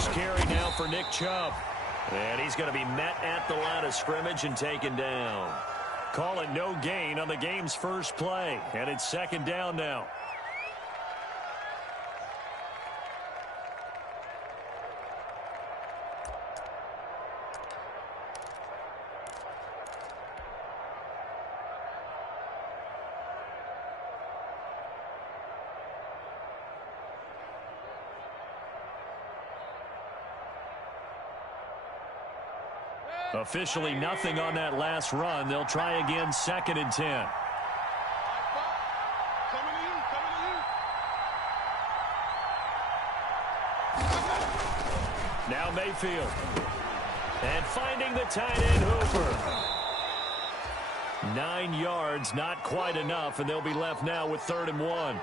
First carry now for Nick Chubb. And he's going to be met at the line of scrimmage and taken down. Call it no gain on the game's first play. And it's second down now. Officially nothing on that last run. They'll try again, second and 10. Now Mayfield. And finding the tight end Hooper. 9 yards, not quite enough, and they'll be left now with 3rd and 1.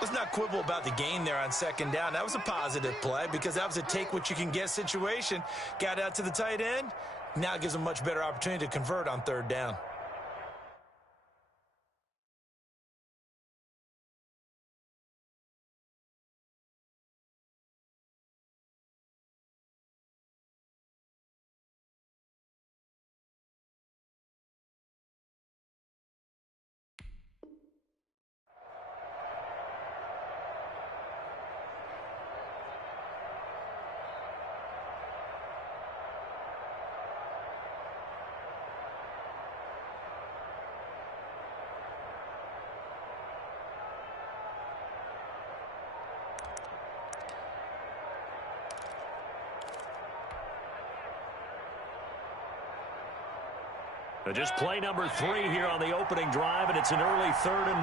Let's not quibble about the gain there on second down. That was a positive play because that was a take-what-you-can-get situation. Got out to the tight end. Now it gives them a much better opportunity to convert on 3rd down. Just play number 3 here on the opening drive, and it's an early 3rd and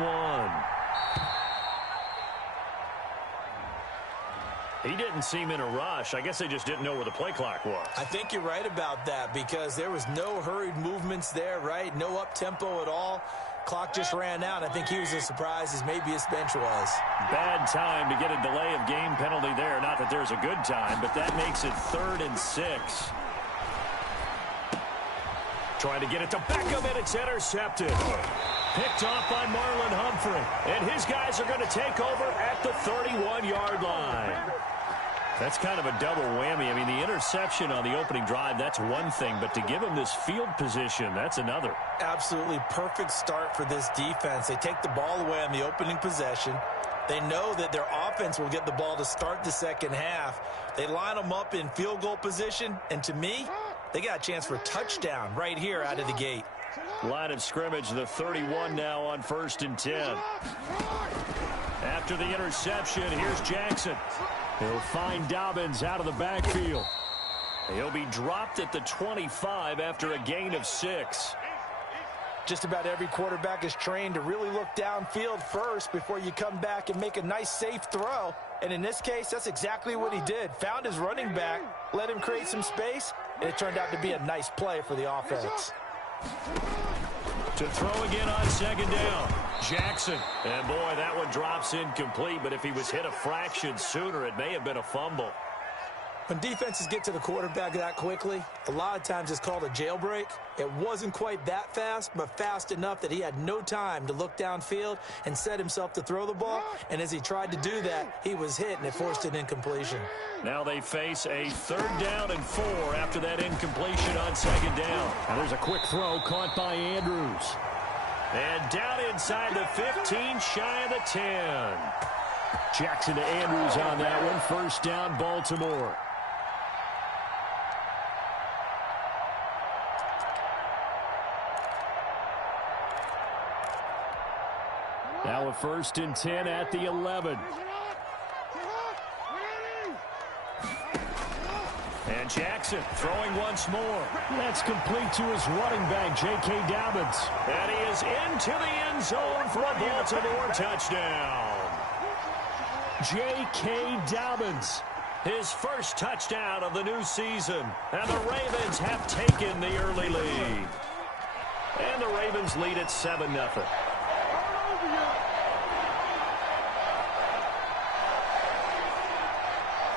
1. He didn't seem in a rush. I guess they just didn't know where the play clock was. I think you're right about that because there was no hurried movements there, right? No up-tempo at all. Clock just ran out. I think he was as surprised as maybe his bench was. Bad time to get a delay of game penalty there. Not that there's a good time, but that makes it 3rd and 6. Trying to get it to Beckham, and it's intercepted. Picked off by Marlon Humphrey. And his guys are going to take over at the 31-yard line. That's kind of a double whammy. I mean, the interception on the opening drive, that's one thing. But to give him this field position, that's another. Absolutely perfect start for this defense. They take the ball away on the opening possession. They know that their offense will get the ball to start the second half. They line them up in field goal position. And to me, they got a chance for a touchdown right here out of the gate. Line of scrimmage, the 31 now on 1st and 10. After the interception, here's Jackson. He'll find Dobbins out of the backfield. He'll be dropped at the 25 after a gain of 6. Just about every quarterback is trained to really look downfield first before you come back and make a nice, safe throw. And in this case, that's exactly what he did. Found his running back, let him create some space, and it turned out to be a nice play for the offense. To throw again on second down, Jackson. And boy, that one drops incomplete, but if he was hit a fraction sooner, it may have been a fumble. When defenses get to the quarterback that quickly, a lot of times it's called a jailbreak. It wasn't quite that fast, but fast enough that he had no time to look downfield and set himself to throw the ball. And as he tried to do that, he was hit, and it forced an incompletion. Now they face a 3rd down and 4 after that incompletion on second down. Now there's a quick throw caught by Andrews. And down inside the 15, shy of the 10. Jackson to Andrews on that one. 1st down, Baltimore. Now a 1st and 10 at the 11. And Jackson throwing once more. That's complete to his running back, J.K. Dobbins. And he is into the end zone for a Baltimore touchdown. J.K. Dobbins, his first touchdown of the new season. And the Ravens have taken the early lead. And the Ravens lead at 7-0.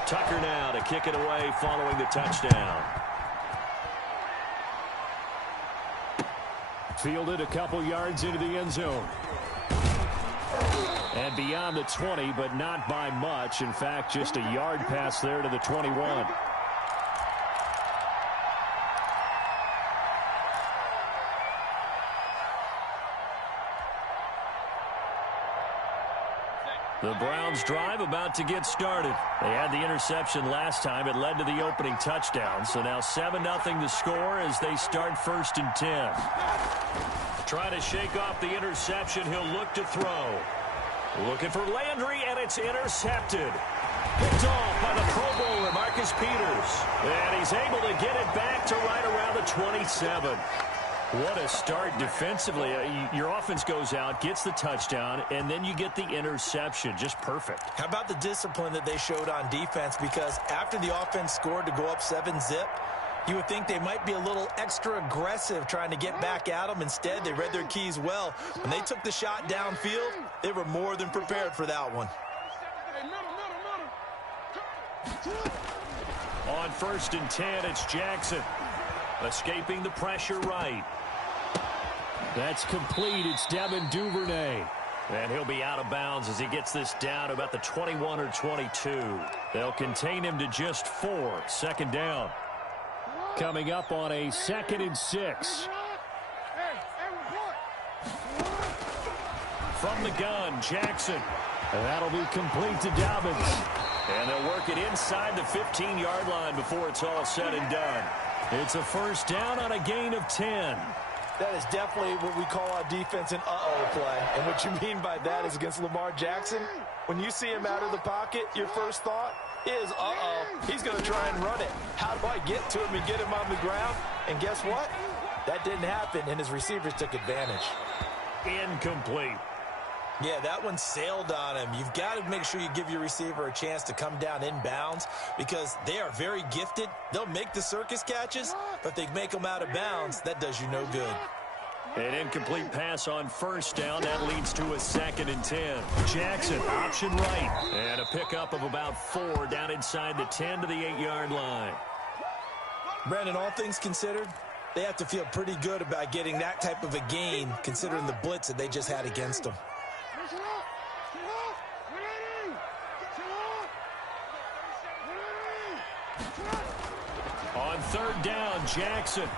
Tucker now to kick it away following the touchdown. Fielded a couple yards into the end zone. And beyond the 20, but not by much. In fact, just a yard pass there to the 21. The Browns drive about to get started. They had the interception last time. It led to the opening touchdown. So now 7-0 the score as they start 1st and 10. Trying to shake off the interception. He'll look to throw. Looking for Landry, and it's intercepted. Picked off by the Pro Bowler, Marcus Peters. And he's able to get it back to right around the 27. What a start defensively. Your offense goes out, gets the touchdown, and then you get the interception. Just perfect. How about the discipline that they showed on defense? Because after the offense scored to go up 7-zip, you would think they might be a little extra aggressive trying to get back at them. Instead, they read their keys well. When they took the shot downfield, they were more than prepared for that one. On 1st and 10, it's Jackson. Escaping the pressure right. That's complete. It's Devin Duvernay. And he'll be out of bounds as he gets this down about the 21 or 22. They'll contain him to just 4. 2nd down. Coming up on a 2nd and 6. From the gun, Jackson. And that'll be complete to Dobbins. And they'll work it inside the 15-yard line before it's all said and done. It's a 1st down on a gain of 10. That is definitely what we call our defense an uh-oh play. And what you mean by that is against Lamar Jackson, when you see him out of the pocket, your first thought is, uh-oh, he's going to try and run it. How do I get to him and get him on the ground? And guess what? That didn't happen, and his receivers took advantage. Incomplete. Yeah, that one sailed on him. You've got to make sure you give your receiver a chance to come down inbounds because they are very gifted. They'll make the circus catches, but if they make them out of bounds, that does you no good. An incomplete pass on 1st down. That leads to a 2nd and 10. Jackson, option right. And a pickup of about 4 down inside the 10 to the 8-yard line. Brandon, all things considered, they have to feel pretty good about getting that type of a gain considering the blitz that they just had against them. On 3rd down, Jackson.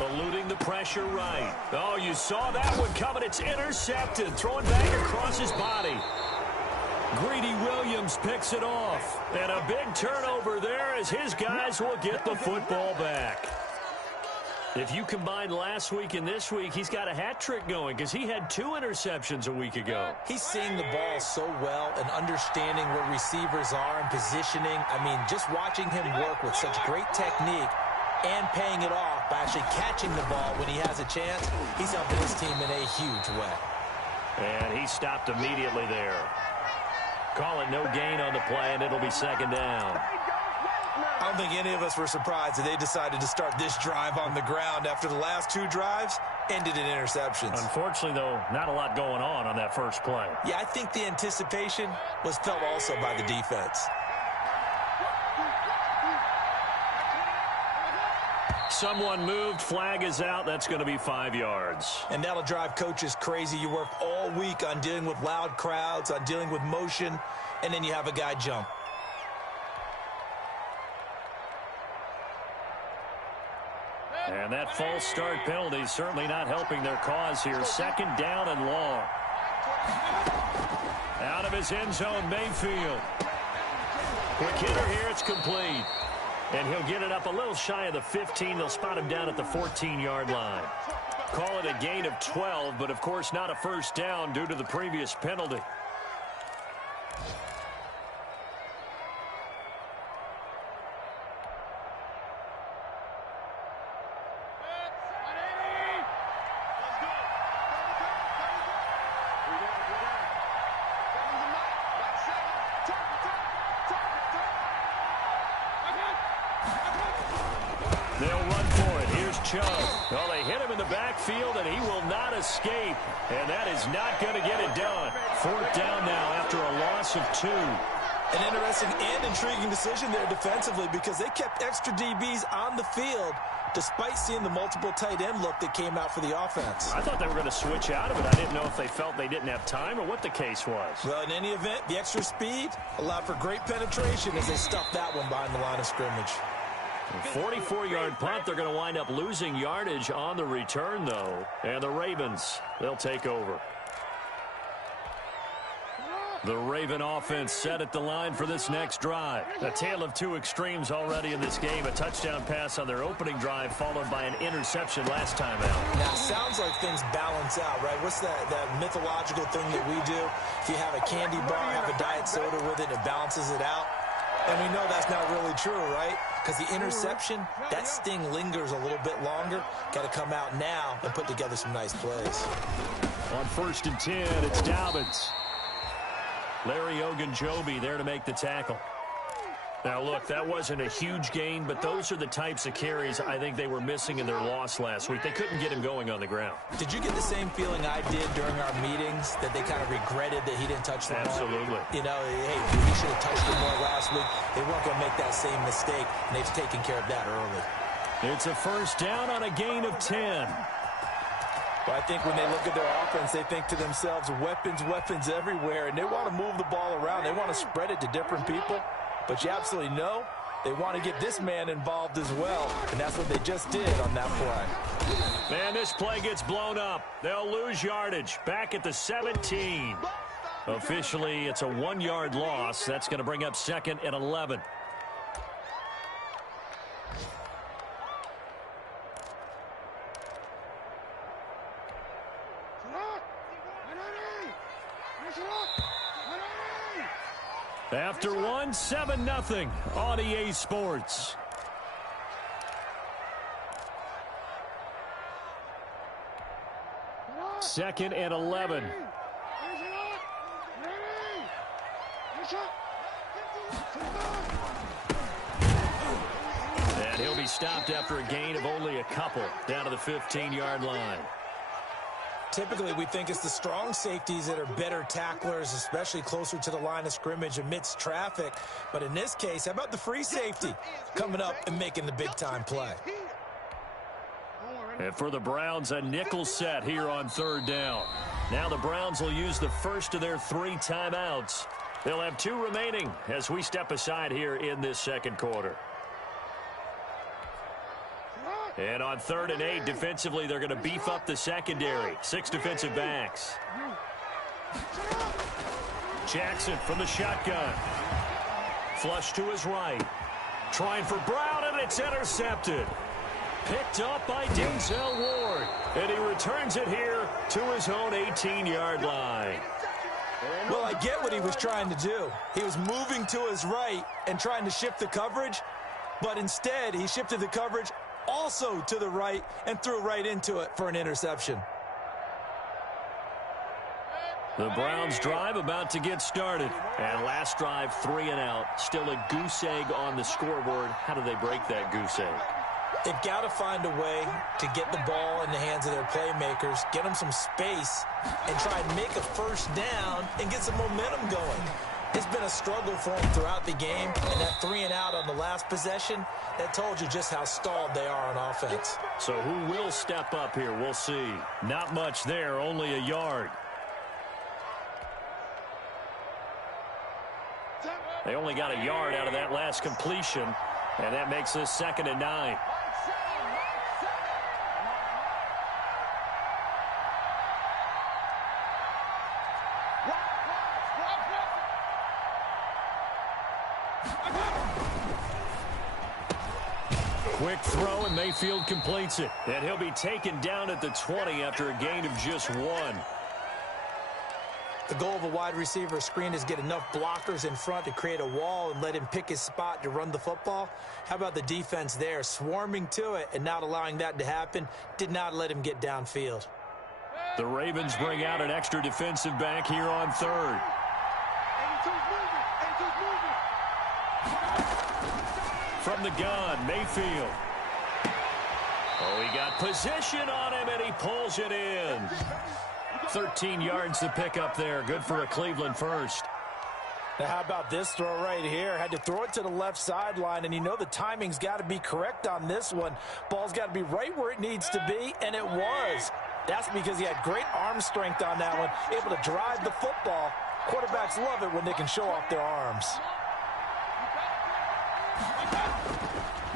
Eluding the pressure right. Oh, you saw that one coming. It's intercepted. Throwing back across his body. Greedy Williams picks it off. And a big turnover there as his guys will get the football back. If you combine last week and this week, he's got a hat trick going because he had 2 interceptions a week ago. He's seeing the ball so well and understanding where receivers are and positioning. I mean, just watching him work with such great technique and paying it off by actually catching the ball when he has a chance, he's helping his team in a huge way. And he stopped immediately there. Call it no gain on the play, and it'll be 2nd down. I don't think any of us were surprised that they decided to start this drive on the ground after the last 2 drives ended in interceptions. Unfortunately, though, not a lot going on that first play. Yeah, I think the anticipation was felt also by the defense. Someone moved. Flag is out. That's going to be 5 yards. And that'll drive coaches crazy. You work all week on dealing with loud crowds, on dealing with motion, and then you have a guy jump. And that false start penalty is certainly not helping their cause here. 2nd down and long. Out of his end zone, Mayfield. Quick hitter here. It's complete. And he'll get it up a little shy of the 15. They'll spot him down at the 14-yard line. Call it a gain of 12, but of course not a 1st down due to the previous penalty. Well, they hit him in the backfield, and he will not escape. And that is not going to get it done. 4th down now after a loss of 2. An interesting and intriguing decision there defensively because they kept extra DBs on the field, despite seeing the multiple tight end look that came out for the offense. I thought they were going to switch out of it. I didn't know if they felt they didn't have time or what the case was. Well, in any event, the extra speed allowed for great penetration as they stuffed that one behind the line of scrimmage. 44-yard punt. They're going to wind up losing yardage on the return, though. And the Ravens, they'll take over. The Raven offense set at the line for this next drive. A tale of two extremes already in this game. A touchdown pass on their opening drive followed by an interception last time out. Now, it sounds like things balance out, right? What's that mythological thing that we do? If you have a candy bar, have a diet soda with it, it balances it out. And we know that's not really true, right? Because the interception, that sting lingers a little bit longer. Got to come out now and put together some nice plays. On 1st and 10, it's Dobbins. Larry Ogunjobi there to make the tackle. Now, look, that wasn't a huge gain, but those are the types of carries I think they were missing in their loss last week. They couldn't get him going on the ground. Did you get the same feeling I did during our meetings, that they kind of regretted that he didn't touch the ball? Absolutely. You know, hey, he should have touched it more last week. They weren't going to make that same mistake, and they've taken care of that early. It's a first down on a gain of 10. But I think when they look at their offense, they think to themselves, weapons, weapons everywhere, and they want to move the ball around. They want to spread it to different people. But you absolutely know they want to get this man involved as well, and that's what they just did on that play. Man, this play gets blown up. They'll lose yardage. Back at the 17. Officially, it's a 1-yard loss. That's going to bring up 2nd and 11. After 1, 7-0 on EA Sports. Second and 11. And he'll be stopped after a gain of only a couple down to the 15-yard line. Typically, we think it's the strong safeties that are better tacklers, especially closer to the line of scrimmage amidst traffic. But in this case, how about the free safety coming up and making the big-time play? And for the Browns, a nickel set here on 3rd down. Now the Browns will use the first of their 3 timeouts. They'll have 2 remaining as we step aside here in this second quarter. And on 3rd and 8, defensively, they're going to beef up the secondary. 6 defensive backs. Jackson from the shotgun. Flush to his right. Trying for Brown, and it's intercepted. Picked up by Denzel Ward. And he returns it here to his own 18-yard line. Well, I get what he was trying to do. He was moving to his right and trying to shift the coverage. But instead, he shifted the coverage also to the right and threw right into it for an interception. The Browns drive about to get started. And last drive, 3 and out. Still a goose egg on the scoreboard. How do they break that goose egg? They've got to find a way to get the ball in the hands of their playmakers, get them some space, and try and make a first down and get some momentum going. It's been a struggle for them throughout the game, and that 3 and out on the last possession, that told you just how stalled they are on offense. So who will step up here? We'll see. Not much there, only a yard. They only got a yard out of that last completion, and that makes this 2nd and 9. Quick throw, and Mayfield completes it. And he'll be taken down at the 20 after a gain of just 1. The goal of a wide receiver screen is get enough blockers in front to create a wall and let him pick his spot to run the football. How about the defense there, swarming to it and not allowing that to happen? Did not let him get downfield. The Ravens bring out an extra defensive back here on 3rd. From the gun, Mayfield. Oh, he got position on him, and he pulls it in. 13 yards to pick up there. Good for a Cleveland first. Now, how about this throw right here? Had to throw it to the left sideline, and you know the timing's got to be correct on this one. Ball's got to be right where it needs to be, and it was. That's because he had great arm strength on that one, able to drive the football. Quarterbacks love it when they can show off their arms.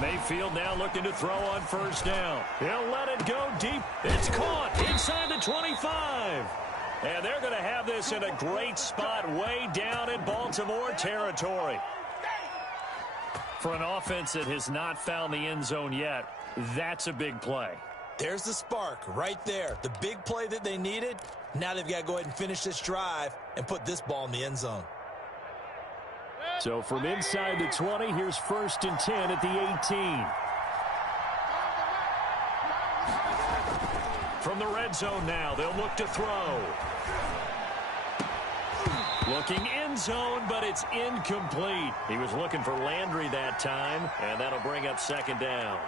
Mayfield now looking to throw on first down. He'll let it go deep. It's caught inside the 25. And they're going to have this in a great spot way down in Baltimore territory. For an offense that has not found the end zone yet, that's a big play. There's the spark right there. The big play that they needed. Now they've got to go ahead and finish this drive and put this ball in the end zone. So from inside the 20, here's 1st and 10 at the 18. From the red zone now, they'll look to throw. Looking end zone, but it's incomplete. He was looking for Landry that time, and that'll bring up 2nd down.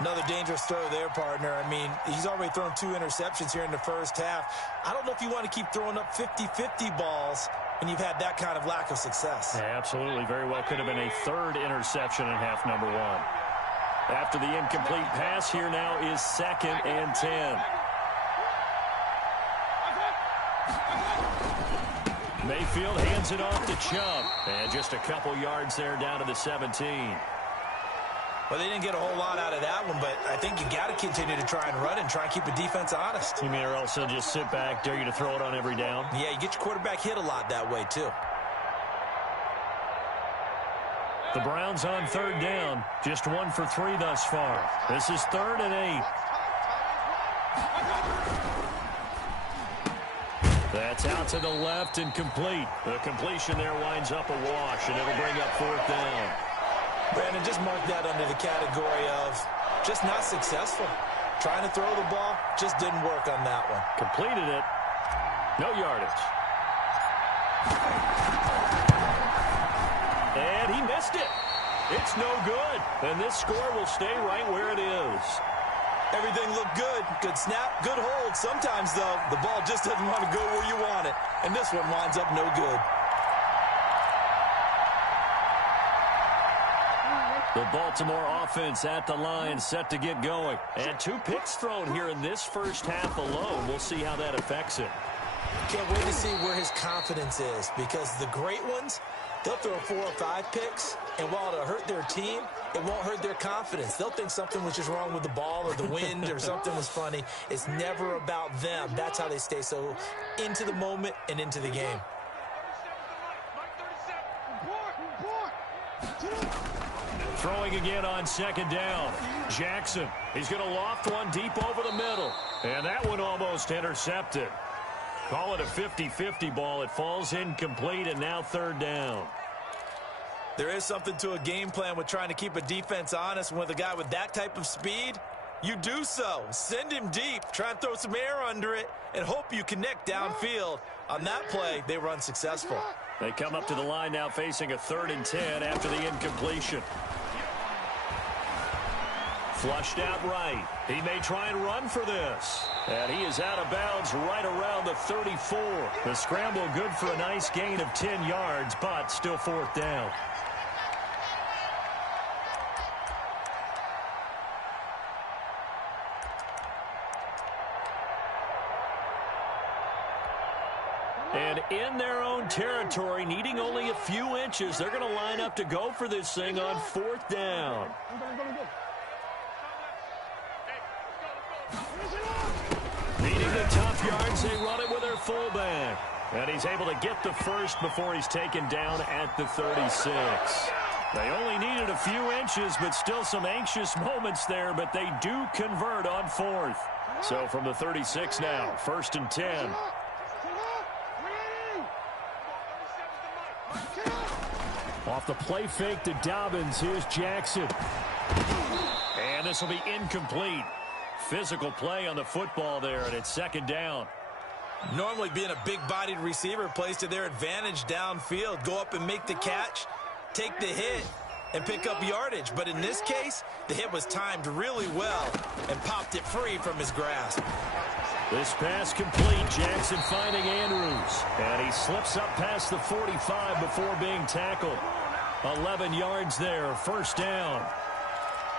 Another dangerous throw there, partner. I mean, he's already thrown 2 interceptions here in the first half. I don't know if you want to keep throwing up 50-50 balls when you've had that kind of lack of success. Yeah, absolutely. Very well could have been a 3rd interception in half number 1. After the incomplete pass, here now is 2nd and 10. Mayfield hands it off to Chubb. And just a couple yards there down to the 17. Well, they didn't get a whole lot out of that one, but I think you got to continue to try and run and try and keep the defense honest. You mean or else they'll just sit back, dare you to throw it on every down? Yeah, you get your quarterback hit a lot that way, too. The Browns on 3rd down. Just 1 for 3 thus far. This is 3rd and 8. That's out to the left and complete. The completion there winds up a wash, and it'll bring up 4th down. Brandon, just mark that under the category of just not successful. Trying to throw the ball, just didn't work on that one. Completed it. No yardage. And he missed it. It's no good. And this score will stay right where it is. Everything looked good. Good snap, good hold. Sometimes, though, the ball just doesn't want to go where you want it. And this one winds up no good. The Baltimore offense at the line, set to get going. And 2 picks thrown here in this first half alone. We'll see how that affects it. Can't wait to see where his confidence is, because the great ones, they'll throw 4 or 5 picks, and while it'll hurt their team, it won't hurt their confidence. They'll think something was just wrong with the ball or the wind or something was funny. It's never about them. That's how they stay so into the moment and into the game. Throwing again on 2nd down. Jackson, he's going to loft one deep over the middle. And that one almost intercepted. Call it a 50-50 ball. It falls incomplete, and now 3rd down. There is something to a game plan with trying to keep a defense honest. With a guy with that type of speed, you do so. Send him deep. Try and throw some air under it and hope you connect downfield. On that play, they were unsuccessful. They come up to the line now facing a 3rd and 10 after the incompletion. Flushed out right. He may try and run for this. And he is out of bounds right around the 34. The scramble good for a nice gain of 10 yards, but still 4th down. And in their own territory, needing only a few inches, they're going to line up to go for this thing on 4th down. Needing the tough yards, they run it with their fullback. And he's able to get the first before he's taken down at the 36. They only needed a few inches, but still some anxious moments there, but they do convert on 4th. So from the 36 now, 1st and 10. Off the play fake to Dobbins, here's Jackson. And this will be incomplete. Physical play on the football there, and it's 2nd down. Normally being a big-bodied receiver plays to their advantage downfield. Go up and make the catch, take the hit, and pick up yardage. But in this case, the hit was timed really well and popped it free from his grasp. This pass complete. Jackson finding Andrews. And he slips up past the 45 before being tackled. 11 yards there, first down.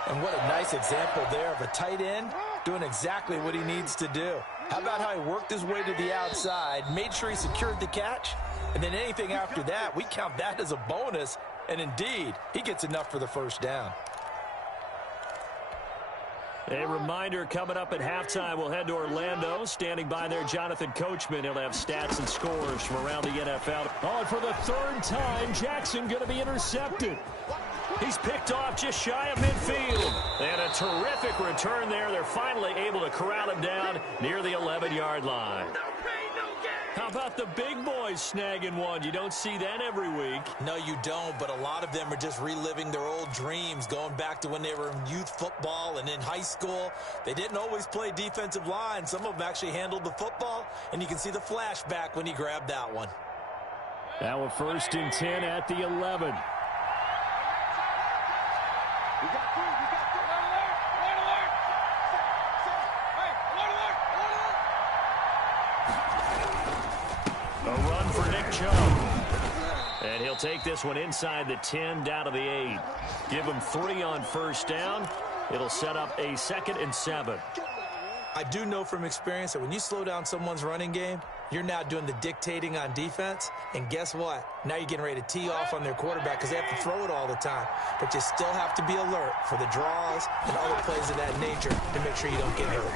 And what a nice example there of a tight end doing exactly what he needs to do. How about how he worked his way to the outside, made sure he secured the catch, and then anything after that, we count that as a bonus. And indeed, he gets enough for the first down. A reminder, coming up at halftime, we'll head to Orlando. Standing by there, Jonathan Coachman. He'll have stats and scores from around the NFL. Oh, and for the third time, Jackson going to be intercepted. He's picked off just shy of midfield. And a terrific return there. They're finally able to corral him down near the 11-yard line. How about the big boys snagging one? You don't see that every week. No, you don't, but a lot of them are just reliving their old dreams, going back to when they were in youth football and in high school. They didn't always play defensive line. Some of them actually handled the football, and you can see the flashback when he grabbed that one. Now a 1st and 10 at the 11. And he'll take this one inside the 10 down to the 8. Give him 3 on first down. It'll set up a 2nd and 7. I do know from experience that when you slow down someone's running game, you're now doing the dictating on defense. And guess what? Now you're getting ready to tee off on their quarterback because they have to throw it all the time. But you still have to be alert for the draws and other plays of that nature to make sure you don't get hurt.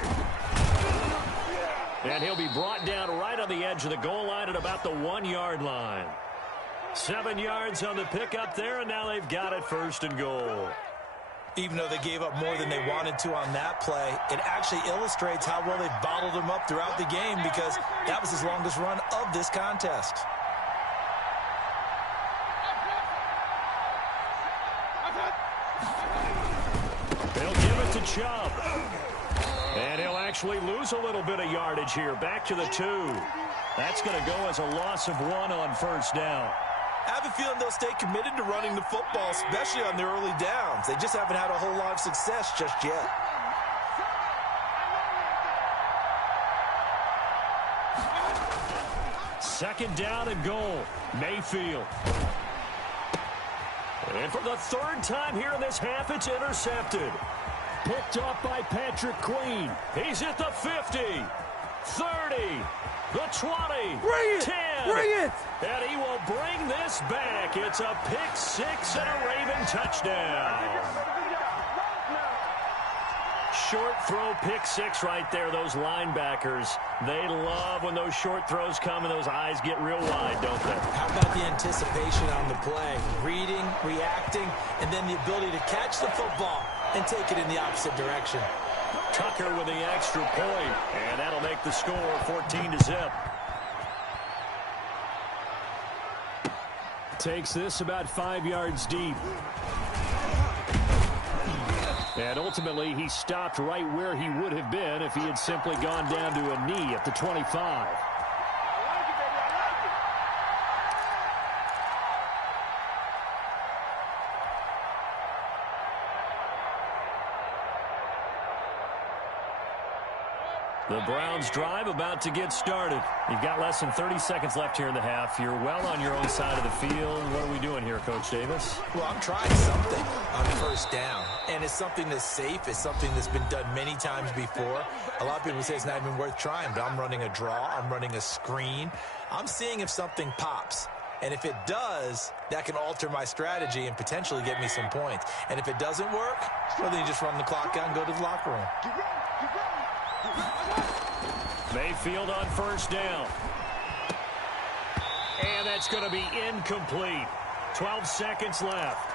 And he'll be brought down right on the edge of the goal line at about the 1-yard line. 7 yards on the pickup there, and now they've got it 1st and goal. Even though they gave up more than they wanted to on that play, it actually illustrates how well they bottled him up throughout the game because that was his longest run of this contest. They'll give it to Chubb. And he'll actually lose a little bit of yardage here. Back to the 2. That's going to go as a loss of 1 on first down. I have a feeling they'll stay committed to running the football, especially on their early downs. They just haven't had a whole lot of success just yet. Second down and goal. Mayfield. And for the 3rd time here in this half, it's intercepted. Picked up by Patrick Queen. He's at the 50, 30, the 20, bring it, 10. bring it. And he will bring this back. It's a pick-6 and a Raven touchdown. Short throw, pick-6 right there. Those linebackers, they love when those short throws come and those eyes get real wide, don't they? How about the anticipation on the play? Reading, reacting, and then the ability to catch the football and take it in the opposite direction. Tucker with the extra point, and that'll make the score 14-0. Takes this about 5 yards deep. And ultimately, he stopped right where he would have been if he had simply gone down to a knee at the 25. The Browns drive about to get started. You've got less than 30 seconds left here in the half. You're well on your own side of the field. What are we doing here, Coach Davis? Well, I'm trying something on first down. And it's something that's safe. It's something that's been done many times before. A lot of people say it's not even worth trying, but I'm running a draw. I'm running a screen. I'm seeing if something pops. And if it does, that can alter my strategy and potentially get me some points. And if it doesn't work, well, then you just run the clock out and go to the locker room. Mayfield on first down. And that's going to be incomplete. 12 seconds left.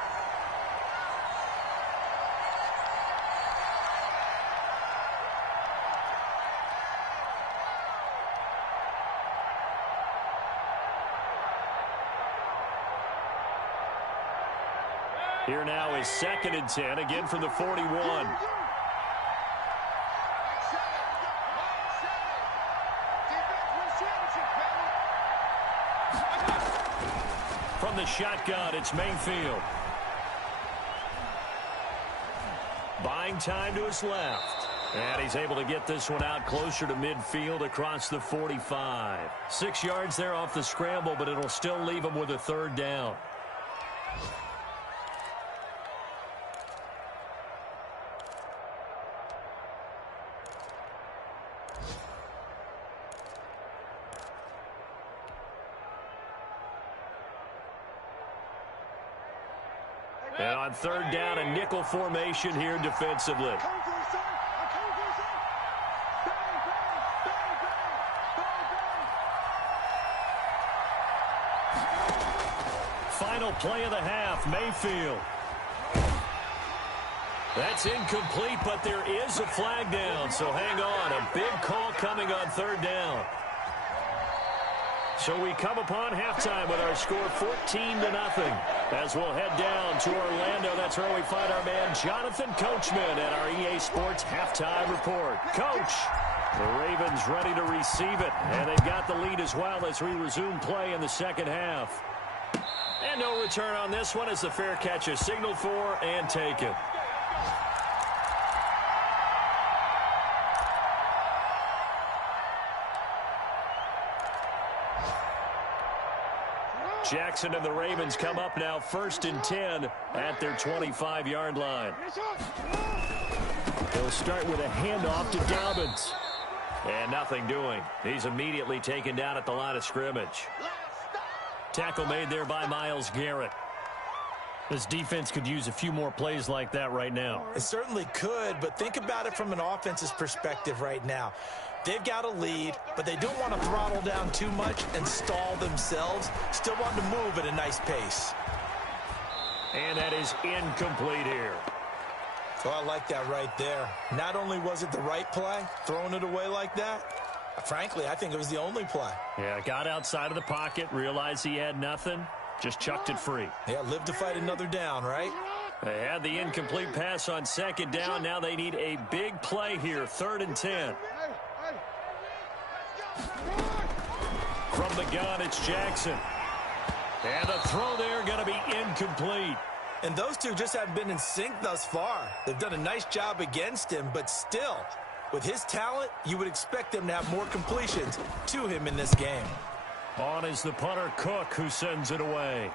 Here now is 2nd and 10, again from the 41. From the shotgun, it's Mayfield. Buying time to his left. And he's able to get this one out closer to midfield across the 45. 6 yards there off the scramble, but it'll still leave him with a third down. And on third down, a nickel formation here defensively. Final play of the half, Mayfield. That's incomplete, but there is a flag down, so hang on. A big call coming on third down. So we come upon halftime with our score 14-0. As we'll head down to Orlando, that's where we find our man Jonathan Coachman at our EA Sports Halftime Report. Coach, the Ravens ready to receive it, and they've got the lead as well as we resume play in the second half. And no return on this one as the fair catch is signaled for and taken. Jackson and the Ravens come up now 1st and 10 at their 25-yard line. They'll start with a handoff to Dobbins. And nothing doing. He's immediately taken down at the line of scrimmage. Tackle made there by Myles Garrett. This defense could use a few more plays like that right now. It certainly could, but think about it from an offense's perspective right now. They've got a lead, but they don't want to throttle down too much and stall themselves. Still want to move at a nice pace. And that is incomplete here. So I like that right there. Not only was it the right play, throwing it away like that, frankly, I think it was the only play. Yeah, got outside of the pocket, realized he had nothing, just chucked it free. Yeah, live to fight another down, right? They had the incomplete pass on second down. Now they need a big play here, 3rd and 10. From the gun, it's Jackson. And the throw there going to be incomplete. And those two just haven't been in sync thus far. They've done a nice job against him, but still, with his talent, you would expect them to have more completions to him in this game. On is the punter, Cook, who sends it away.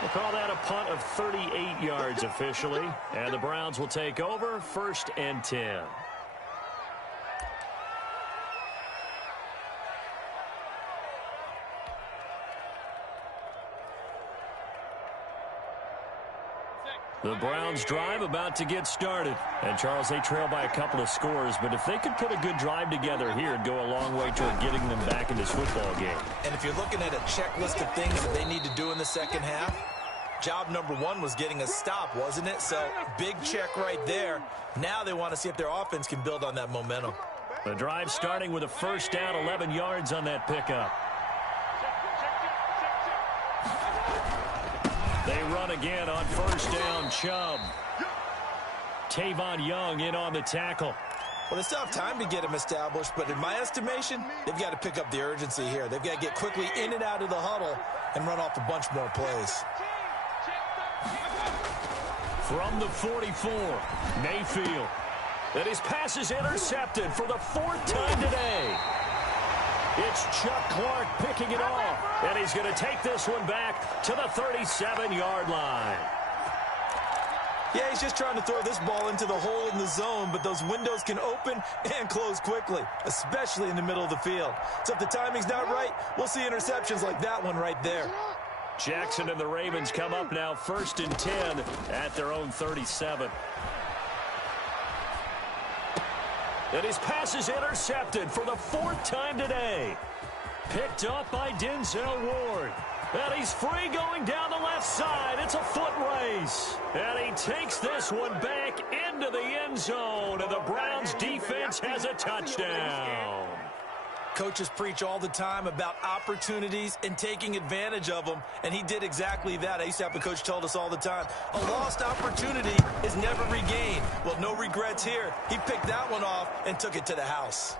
We'll call that a punt of 38 yards officially. And the Browns will take over 1st and 10. The Browns drive about to get started. And, Charles, they trail by a couple of scores, but if they could put a good drive together here, it'd go a long way toward getting them back in this football game. And if you're looking at a checklist of things that they need to do in the second half, job number 1 was getting a stop, wasn't it? So, big check right there. Now they want to see if their offense can build on that momentum. The drive starting with a first down, 11 yards on that pickup. They run again on first down, Chubb. Tavon Young in on the tackle. Well, they still have time to get him established, but in my estimation, they've got to pick up the urgency here. They've got to get quickly in and out of the huddle and run off a bunch more plays. From the 44, Mayfield. And his pass is intercepted for the 4th time today. It's Chuck Clark picking it off, and he's going to take this one back to the 37-yard line. Yeah, he's just trying to throw this ball into the hole in the zone, but those windows can open and close quickly, especially in the middle of the field. So if the timing's not right, we'll see interceptions like that one right there. Jackson and the Ravens come up now 1st and 10 at their own 37. And his pass is intercepted for the 4th time today. Picked up by Denzel Ward. And he's free going down the left side. It's a foot race. And he takes this one back into the end zone. And the Browns defense has a touchdown. Coaches preach all the time about opportunities and taking advantage of them, and he did exactly that. I used to have a coach told us all the time, a lost opportunity is never regained. Well, no regrets here. He picked that one off and took it to the house.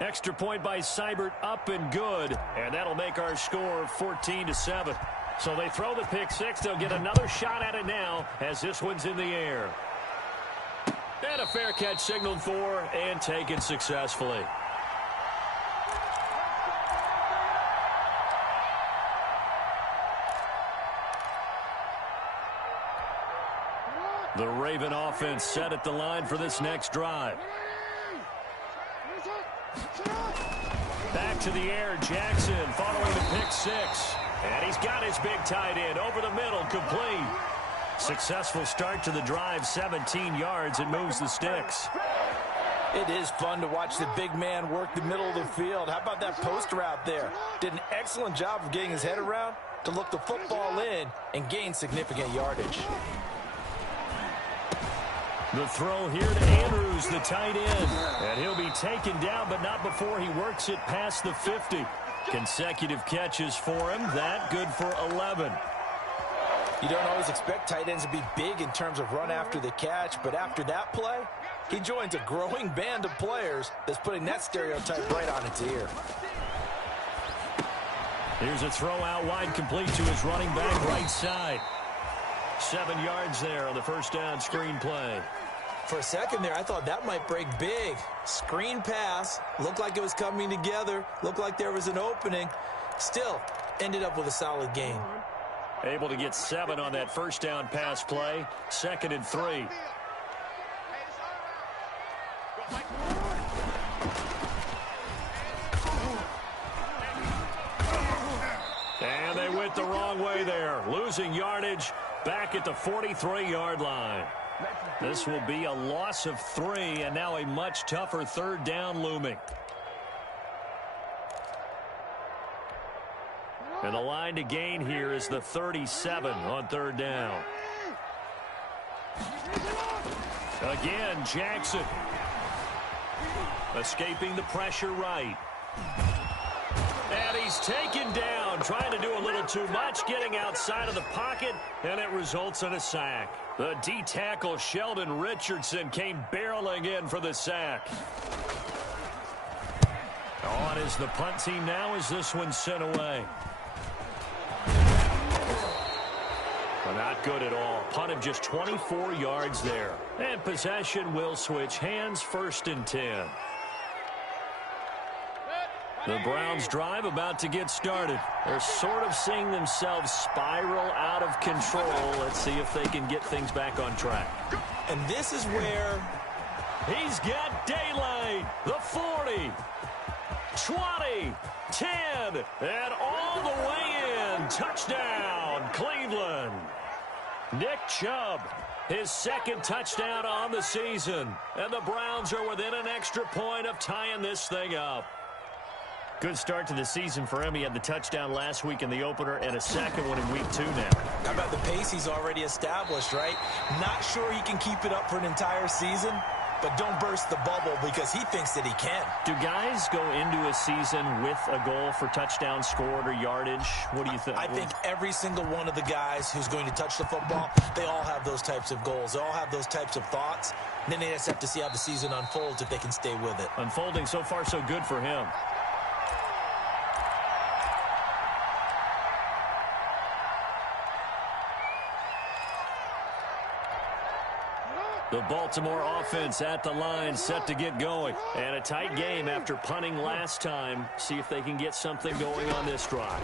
Extra point by Seibert, up and good, and that'll make our score 14-7. So they throw the pick six. They'll get another shot at it now as this one's in the air. And a fair catch signaled for and taken successfully. The Raven offense set at the line for this next drive. Back to the air, Jackson following the pick six. And he's got his big tight end over the middle, complete. Successful start to the drive, 17 yards, and moves the sticks. It is fun to watch the big man work the middle of the field. How about that post route there? Did an excellent job of getting his head around to look the football in and gain significant yardage. The throw here to Andrews, the tight end. And he'll be taken down, but not before he works it past the 50. Consecutive catches for him. That good for 11. You don't always expect tight ends to be big in terms of run after the catch, but after that play, he joins a growing band of players that's putting that stereotype right on its ear. Here's a throw out wide, complete to his running back right side. 7 yards there on the first down screen play. For a second there, I thought that might break big. Screen pass, looked like it was coming together, looked like there was an opening. Still, ended up with a solid gain. Able to get 7 on that first down pass play. 2nd and 3. And they went the wrong way there. Losing yardage back at the 43-yard line. This will be a loss of 3, and now a much tougher 3rd down looming. And the line to gain here is the 37 on 3rd down. Again, Jackson. Escaping the pressure right. And he's taken down, trying to do a little too much, getting outside of the pocket, and it results in a sack. The D-tackle, Sheldon Richardson, came barreling in for the sack. On is the punt team now as this one's sent away. Well, not good at all. Punt of just 24 yards there. And possession will switch hands, 1st and 10. The Browns drive about to get started. They're sort of seeing themselves spiral out of control. Let's see if they can get things back on track. And this is where he's got daylight. The 40, 20, 10, and all the way in. Touchdown, Cleveland. Nick Chubb, his 2nd touchdown on the season. And the Browns are within an extra point of tying this thing up. Good start to the season for him. He had the touchdown last week in the opener and a 2nd one in week 2 now. How about the pace he's already established, right? Not sure he can keep it up for an entire season, but don't burst the bubble because he thinks that he can. Do guys go into a season with a goal for touchdowns scored or yardage? What do you think? I think every single one of the guys who's going to touch the football, they all have those types of goals. They all have those types of thoughts. And then they just have to see how the season unfolds if they can stay with it. Unfolding so far so good for him. The Baltimore offense at the line, set to get going. And a tight game after punting last time. See if they can get something going on this drive.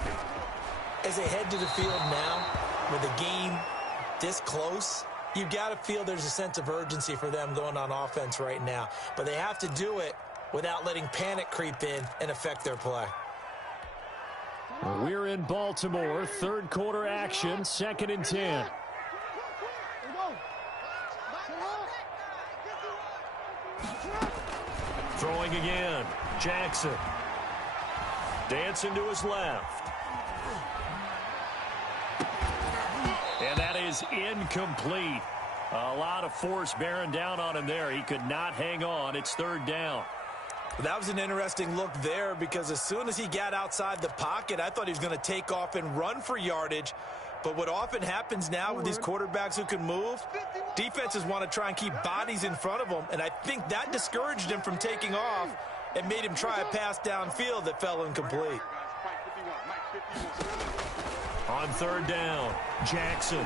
As they head to the field now, with the game this close, you've got to feel there's a sense of urgency for them going on offense right now. But they have to do it without letting panic creep in and affect their play. We're in Baltimore. 3rd quarter action, 2nd and 10. Throwing again. Jackson. Dancing to his left. And that is incomplete. A lot of force bearing down on him there. He could not hang on. It's 3rd down. That was an interesting look there because as soon as he got outside the pocket, I thought he was going to take off and run for yardage. But what often happens now with these quarterbacks who can move, defenses want to try and keep bodies in front of them, and I think that discouraged him from taking off and made him try a pass downfield that fell incomplete. On third down, Jackson.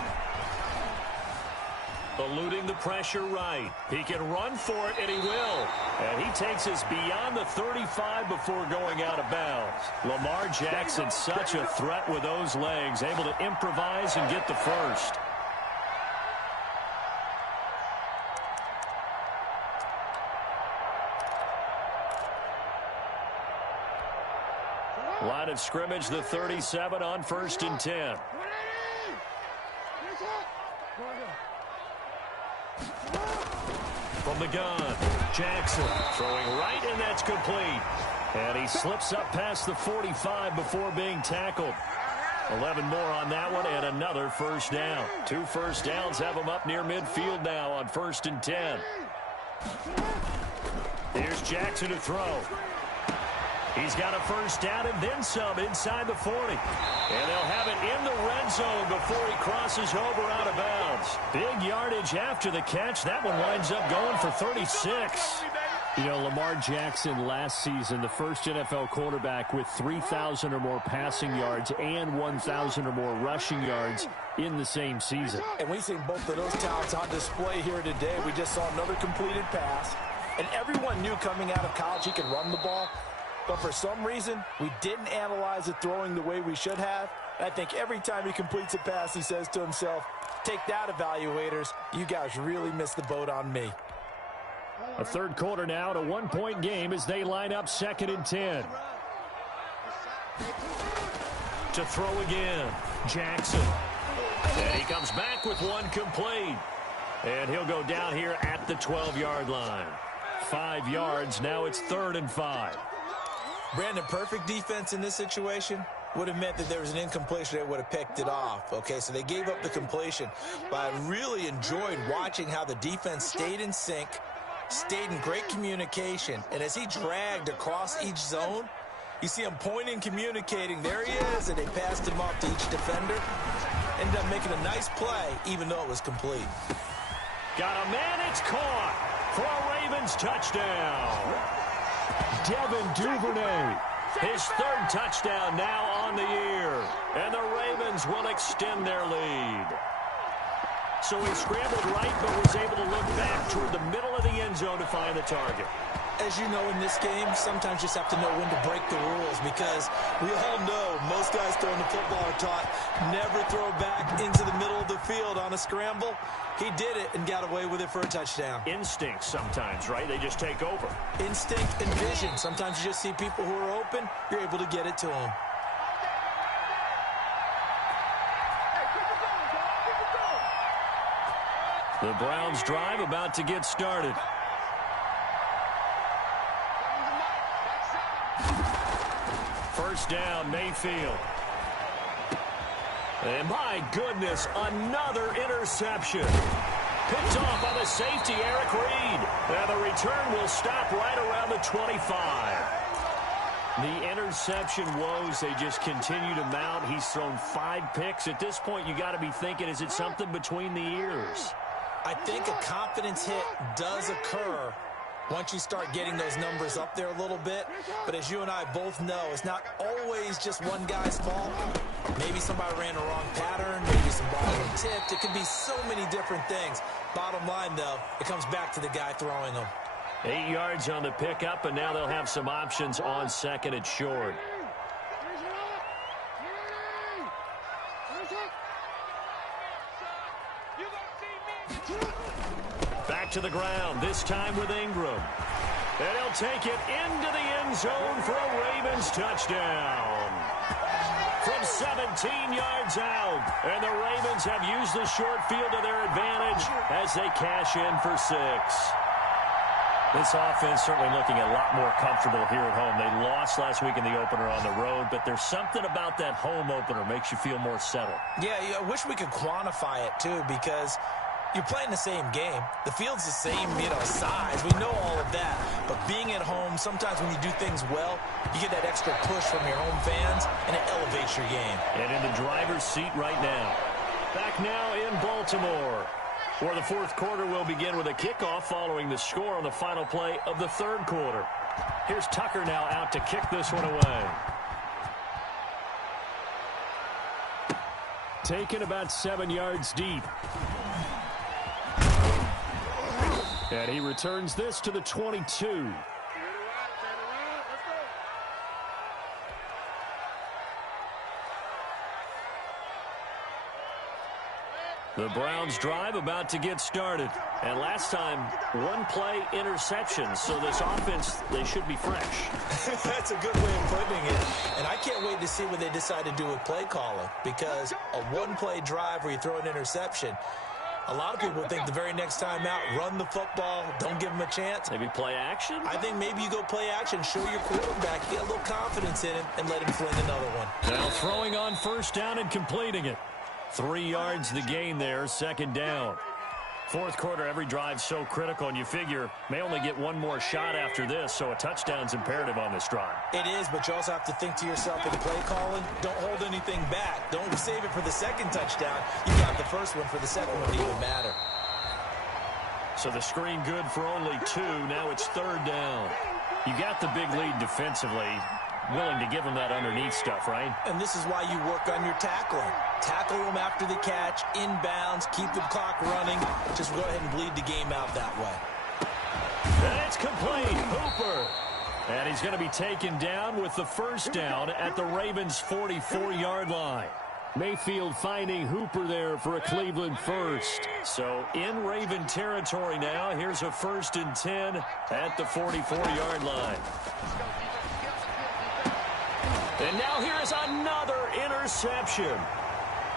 Eluding the pressure right. He can run for it, and he will. And he takes us beyond the 35 before going out of bounds. Lamar Jackson, such a threat with those legs, able to improvise and get the first. Line of scrimmage, the 37 on 1st and 10. From the gun, Jackson throwing right, and that's complete. And he slips up past the 45 before being tackled. 11 more on that one, and another first down. 2 first downs have him up near midfield now on 1st and 10. Here's Jackson to throw. He's got a first down and then some inside the 40. And they'll have it in the red zone before he crosses over out of bounds. Big yardage after the catch. That one winds up going for 36. You know, Lamar Jackson last season, the first NFL quarterback with 3,000 or more passing yards and 1,000 or more rushing yards in the same season. And we've seen both of those talents on display here today. We just saw another completed pass. And everyone knew coming out of college he could run the ball. But for some reason, we didn't analyze it throwing the way we should have. I think every time he completes a pass, he says to himself, take that, evaluators. You guys really missed the boat on me. A third quarter now, at a one-point game as they line up 2nd and 10. To throw again, Jackson. And he comes back with one complete. And he'll go down here at the 12-yard line. 5 yards, now it's 3rd and 5. Brandon, perfect defense in this situation would have meant that there was an incompletion that would have picked it off. Okay, so they gave up the completion. But I really enjoyed watching how the defense stayed in sync, stayed in great communication. And as he dragged across each zone, you see him pointing, communicating. There he is, and they passed him off to each defender. Ended up making a nice play, even though it was complete. Got a man, it's caught for a Ravens touchdown. Devin Duvernay, his 3rd touchdown now on the year. And the Ravens will extend their lead. So he scrambled right, but was able to look back toward the middle of the end zone to find the target. As you know, in this game, sometimes you just have to know when to break the rules, because we all know most guys throwing the football are taught never throw back into the middle of the field on a scramble. He did it and got away with it for a touchdown. Instinct sometimes, right? They just take over. Instinct and vision. Sometimes you just see people who are open, you're able to get it to them. The Browns drive about to get started. First down, Mayfield. And my goodness, another interception. Picked off on the safety, Eric Reed. And the return will stop right around the 25. The interception woes, they just continue to mount. He's thrown 5 picks. At this point, you got to be thinking, is it something between the ears? I think a confidence hit does occur once you start getting those numbers up there a little bit. But as you and I both know, it's not always just one guy's fault. Maybe somebody ran a wrong pattern. Maybe some balls were tipped. It could be so many different things. Bottom line, though, it comes back to the guy throwing them. 8 yards on the pickup, and now they'll have some options on 2nd and short. Back to the ground, this time with Ingram. And he'll take it into the end zone for a Ravens touchdown. From 17 yards out. And the Ravens have used the short field to their advantage as they cash in for 6. This offense certainly looking a lot more comfortable here at home. They lost last week in the opener on the road, but there's something about that home opener makes you feel more settled. Yeah, I wish we could quantify it, too, because you're playing the same game. The field's the same, size. We know all of that. But being at home, sometimes when you do things well, you get that extra push from your home fans, and it elevates your game. And in the driver's seat right now. Back now in Baltimore, where the 4th quarter will begin with a kickoff following the score on the final play of the 3rd quarter. Here's Tucker now out to kick this one away. taken about 7 yards deep. And he returns this to the 22. The Browns drive about to get started. And last time, one play interception. So this offense, they should be fresh. That's a good way of putting it. And I can't wait to see what they decide to do with play calling. Because a one-play drive where you throw an interception, a lot of people think the very next time out, run the football, don't give them a chance. Maybe play action? I think maybe you go play action, show your quarterback, get a little confidence in him, and let him fling another one. Now throwing on first down and completing it. 3 yards the gain there, second down. Fourth quarter, every drive's so critical, and you figure may only get one more shot after this, so a touchdown's imperative on this drive. It is, but you also have to think to yourself in play calling, don't hold anything back. Don't save it for the second touchdown. You got the first one for the second one to even matter. So the screen good for only 2. Now it's third down. You got the big lead defensively. Willing to give them that underneath stuff, right? And this is why you work on your tackling. Tackle them after the catch, inbounds, keep the clock running. Just go ahead and bleed the game out that way. And it's complete. Hooper. And he's going to be taken down with the first down at the Ravens' 44-yard line. Mayfield finding Hooper there for a Cleveland first. So in Raven territory now. Here's a 1st and 10 at the 44-yard line. And now here is another interception.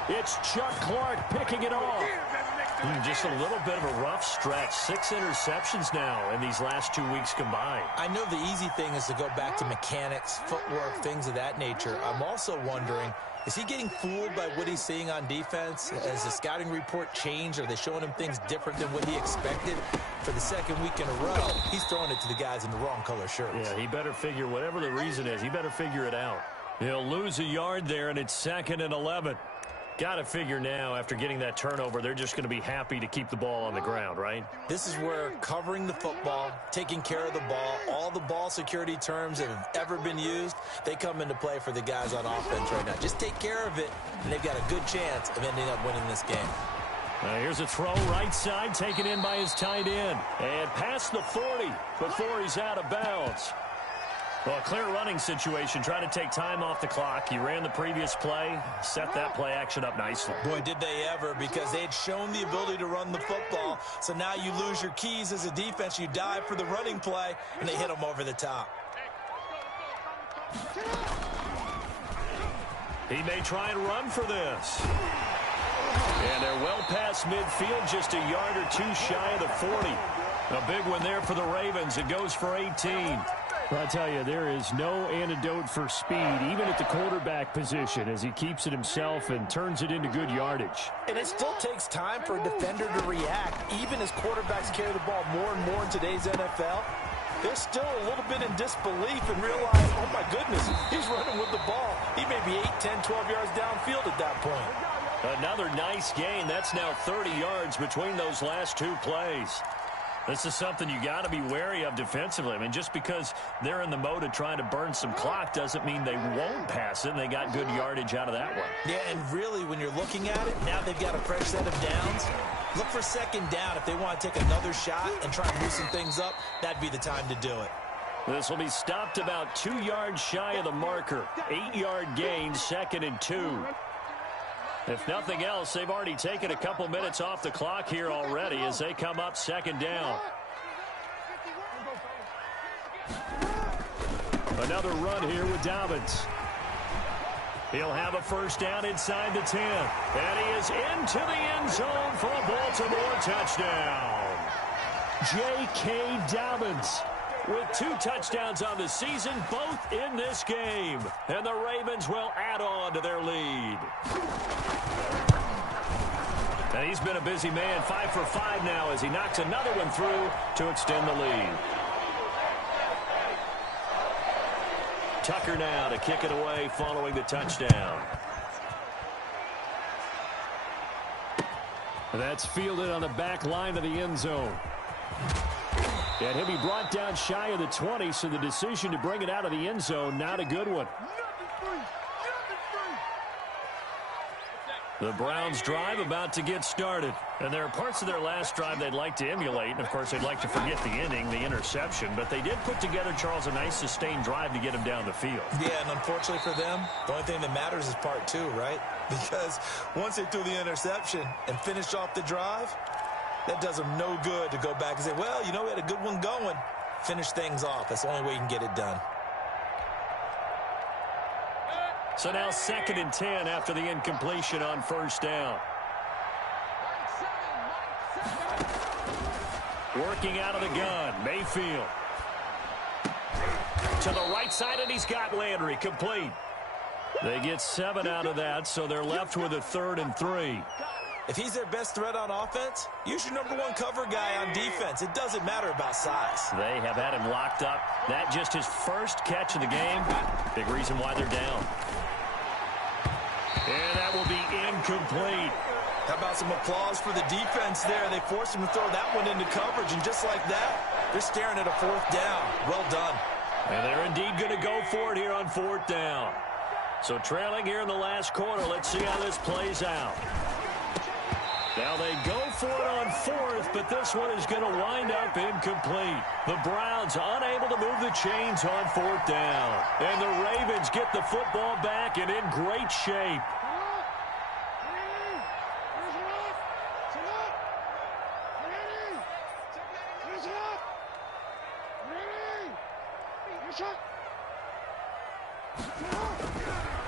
It's Chuck Clark picking it off. Just a little bit of a rough stretch. 6 interceptions now in these last 2 weeks combined. I know the easy thing is to go back to mechanics, footwork, things of that nature. I'm also wondering, is he getting fooled by what he's seeing on defense? Has the scouting report changed? Are they showing him things different than what he expected? For the second week in a row, he's throwing it to the guys in the wrong color shirts. Yeah, he better figure, whatever the reason is, he better figure it out. He'll lose a yard there, and it's 2nd and 11. Got to figure now, after getting that turnover, they're just going to be happy to keep the ball on the ground, right? This is where covering the football, taking care of the ball, all the ball security terms that have ever been used, they come into play for the guys on offense right now. Just take care of it, and they've got a good chance of ending up winning this game. Here's a throw right side, taken in by his tight end. And past the 40 before he's out of bounds. Well, a clear running situation. Try to take time off the clock. He ran the previous play, set that play action up nicely. Boy, did they ever, because they had shown the ability to run the football. So now you lose your keys as a defense. You dive for the running play, and they hit them over the top. He may try and run for this. And they're well past midfield, just a yard or 2 shy of the 40. A big one there for the Ravens. It goes for 18. Well, I'll tell you, there is no antidote for speed, even at the quarterback position, as he keeps it himself and turns it into good yardage. And it still takes time for a defender to react, even as quarterbacks carry the ball more and more in today's NFL. They're still a little bit in disbelief and realize, oh, my goodness, he's running with the ball. He may be 8, 10, 12 yards downfield at that point. Another nice gain. That's now 30 yards between those last 2 plays. This is something you got to be wary of defensively. I mean, just because they're in the mode of trying to burn some clock doesn't mean they won't pass it, and they got good yardage out of that one. Yeah, and really, when you're looking at it, now they've got a fresh set of downs. Look for second down. If they want to take another shot and try and loosen things up, that'd be the time to do it. This will be stopped about 2 yards shy of the marker. 8-yard gain, 2nd and 2. If nothing else, they've already taken a couple minutes off the clock here already as they come up 2nd down. Another run here with Dobbins. He'll have a first down inside the 10. And he is into the end zone for a Baltimore touchdown. J.K. Dobbins with 2 touchdowns on the season, both in this game. And the Ravens will add on to their lead. And he's been a busy man, 5 for 5 now as he knocks another one through to extend the lead. Tucker now to kick it away following the touchdown. That's fielded on the back line of the end zone. And he'll be brought down shy of the 20, so the decision to bring it out of the end zone, not a good one. The Browns drive about to get started. And there are parts of their last drive they'd like to emulate. And, of course, they'd like to forget the ending, the interception. But they did put together, Charles, a nice sustained drive to get him down the field. Yeah, and unfortunately for them, the only thing that matters is part two, right? Because once they threw the interception and finished off the drive, that does them no good to go back and say, well, you know, we had a good one going. Finish things off. That's the only way you can get it done. So now 2nd and 10 after the incompletion on first down. Working out of the gun, Mayfield. To the right side, and he's got Landry complete. They get 7 out of that, so they're left with a 3rd and 3. If he's their best threat on offense, use your #1 cover guy on defense. It doesn't matter about size. They have had him locked up. That just his first catch of the game. Big reason why they're down. And that will be incomplete. How about some applause for the defense there? They forced him to throw that one into coverage, and just like that, they're staring at a 4th down. Well done. And they're indeed going to go for it here on 4th down. So trailing here in the last quarter, let's see how this plays out. Now they go for it on 4th, but this one is going to wind up incomplete. The Browns unable to move the chains on 4th down. And the Ravens get the football back and in great shape.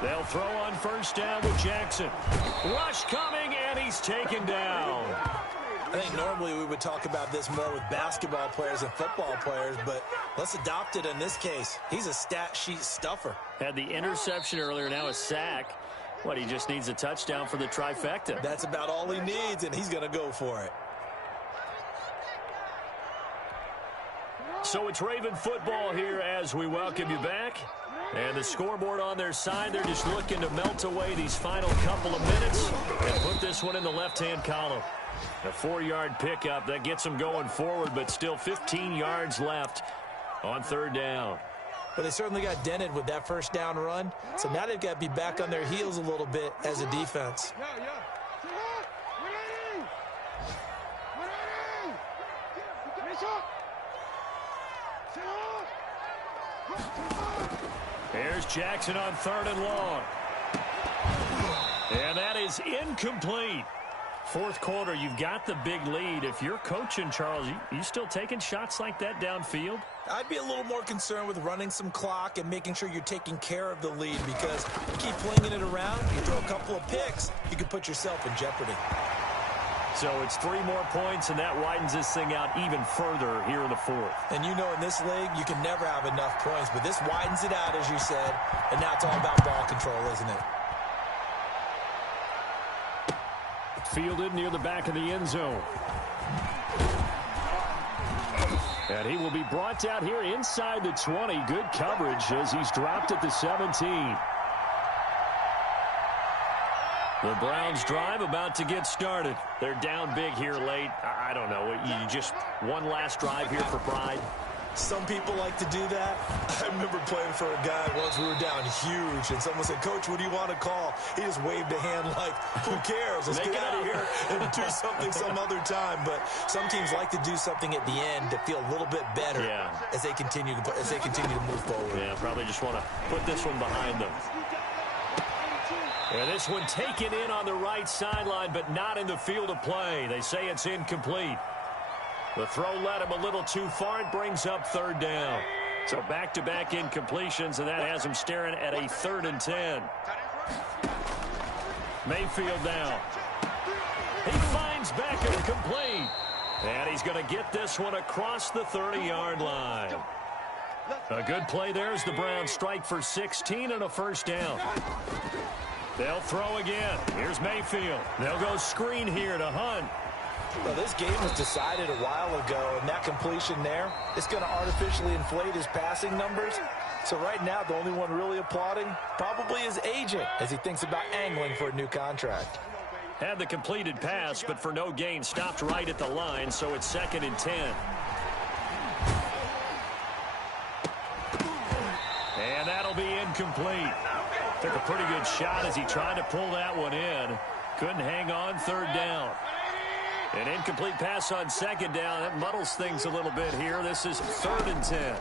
They'll throw on first down with Jackson. Rush coming, and he's taken down. I think normally we would talk about this more with basketball players and football players, but let's adopt it in this case. He's a stat sheet stuffer. Had the interception earlier, now a sack. What, he just needs a touchdown for the trifecta. That's about all he needs, and he's going to go for it. So it's Raven football here as we welcome you back. And the scoreboard on their side, they're just looking to melt away these final couple of minutes and put this one in the left-hand column. A 4-yard pickup that gets them going forward, but still 15 yards left on 3rd down. But they certainly got dented with that first down run, so now they've got to be back on their heels a little bit as a defense. Here's Jackson on 3rd and long. And that is incomplete. 4th quarter, you've got the big lead. If you're coaching, Charles, you still taking shots like that downfield? I'd be a little more concerned with running some clock and making sure you're taking care of the lead, because you keep flinging it around, you throw a couple of picks, you can put yourself in jeopardy. So it's 3 more points, and that widens this thing out even further here in the 4th. And you know in this league, you can never have enough points, but this widens it out, as you said, and now it's all about ball control, isn't it? Fielded near the back of the end zone. And he will be brought down here inside the 20. Good coverage as he's dropped at the 17. The Browns drive about to get started. They're down big here late. I don't know. You just one last drive here for pride. Some people like to do that. I remember playing for a guy once. We were down huge, and someone said, "Coach, what do you want to call?" He just waved a hand like, "Who cares? Let's get out of here and do something some other time." But some teams like to do something at the end to feel a little bit better as they continue to move forward. Yeah, probably just want to put this one behind them. And this one taken in on the right sideline, but not in the field of play. They say it's incomplete. The throw led him a little too far. It brings up 3rd down. So back-to-back incompletions, and that has him staring at a 3rd and 10. Mayfield now. He finds Beckham complete. And he's going to get this one across the 30-yard line. A good play there as the Browns strike for 16 and a 1st down. They'll throw again. Here's Mayfield. They'll go screen here to Hunt. Well, this game was decided a while ago, and that completion there, it's going to artificially inflate his passing numbers. So right now, the only one really applauding probably his agent as he thinks about angling for a new contract. Had the completed pass, but for no gain, stopped right at the line, so it's 2nd and 10. And that'll be incomplete. Took a pretty good shot as he tried to pull that one in. Couldn't hang on third down. An incomplete pass on second down. That muddles things a little bit here. This is 3rd and 10.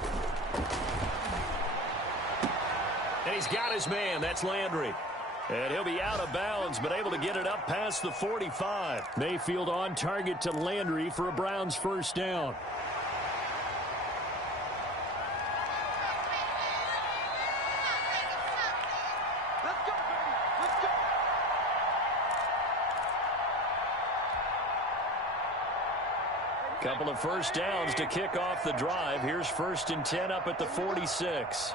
And he's got his man. That's Landry. And he'll be out of bounds, but able to get it up past the 45. Mayfield on target to Landry for a Browns first down. Couple of first downs to kick off the drive. Here's 1st and 10 up at the 46.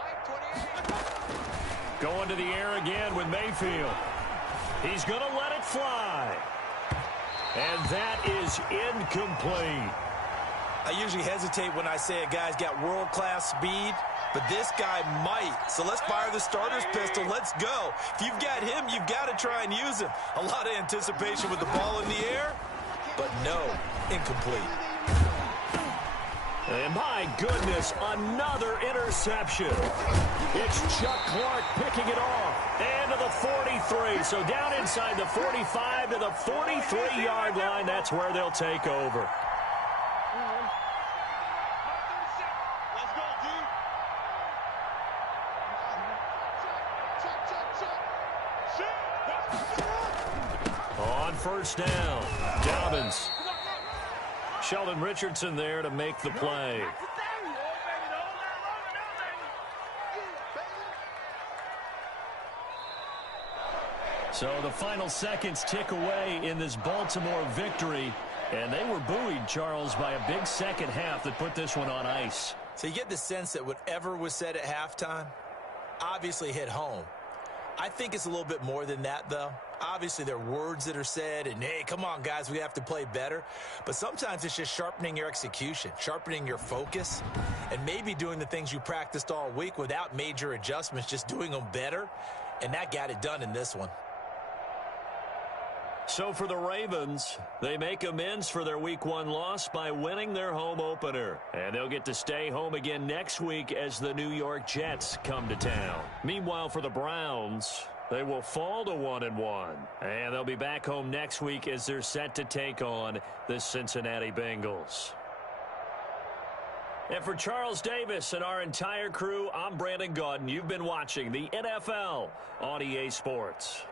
Going to the air again with Mayfield. He's going to let it fly. And that is incomplete. I usually hesitate when I say a guy's got world-class speed, but this guy might. So let's fire the starter's pistol. Let's go. If you've got him, you've got to try and use him. A lot of anticipation with the ball in the air, but no, incomplete. And my goodness, another interception. It's Chuck Clark picking it off. And to the 43. So down inside the 45 to the 43-yard line. That's where they'll take over. On first down, Dobbins. Sheldon Richardson there to make the play. So the final seconds tick away in this Baltimore victory. And they were buoyed, Charles, by a big second half that put this one on ice. So you get the sense that whatever was said at halftime obviously hit home. I think it's a little bit more than that, though. Obviously, there are words that are said, and, hey, come on, guys, we have to play better. But sometimes it's just sharpening your execution, sharpening your focus, and maybe doing the things you practiced all week without major adjustments, just doing them better. And that got it done in this one. So for the Ravens, they make amends for their Week 1 loss by winning their home opener. And they'll get to stay home again next week as the New York Jets come to town. Meanwhile, for the Browns, they will fall to 1-1. And they'll be back home next week as they're set to take on the Cincinnati Bengals. And for Charles Davis and our entire crew, I'm Brandon Gaudin. You've been watching the NFL on EA Sports.